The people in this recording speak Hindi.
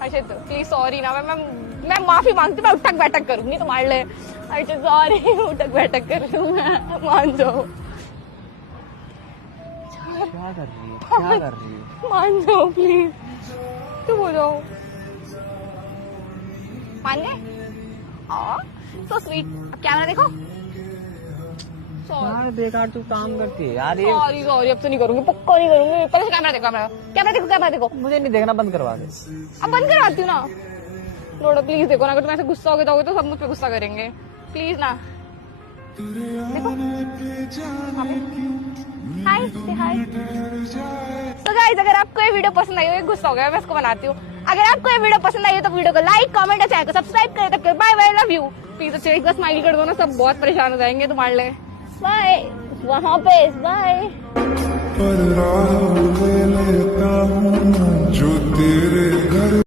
अच्छा प्लीज सॉरी ना, मैं माफी मांगती हूँ, मैं उठक बैठक करूंगी तुम्हारे लिए। अच्छा सॉरी, उठक बैठक कर लूँ मैं, मान जाओ। क्या कर रही है, क्या कर रही है? मान जाओ प्लीज, तुम हो जाओ, मान गए? So sweet. अब कैमरा देखो। यार बेकार तू काम करती है यार ये। सॉरी सॉरी, अब तो नहीं करूंगी, पक्का नहीं करूंगी। पहले से कैमरा देखो, कैमरा देखो। मुझे नहीं देखना, बंद करवा दे। अब बंद करवाती हूँ ना। थोड़ा प्लीज देखो ना, अगर तुम ऐसे गुस्सा हो तो सब मुझ पे गुस्सा करेंगे। प्लीज ना देखो। हाय हाय। तो गाइस, अगर आपको ये वीडियो पसंद आई हो, गुस्सा हो गया मैं इसको बनाती हूँ। अगर आपको ये वीडियो पसंद आई हो तो वीडियो को लाइक, कमेंट और चैनल को सब्सक्राइब करें। तब bye bye, love you. Please अच्छे एक बार स्माइली कर दो ना, सब बहुत परेशान हो जाएंगे तुम्हारे लिए। बाय, वहाँ पे बाय। पर राह ले लेता हूँ जो तेरे घर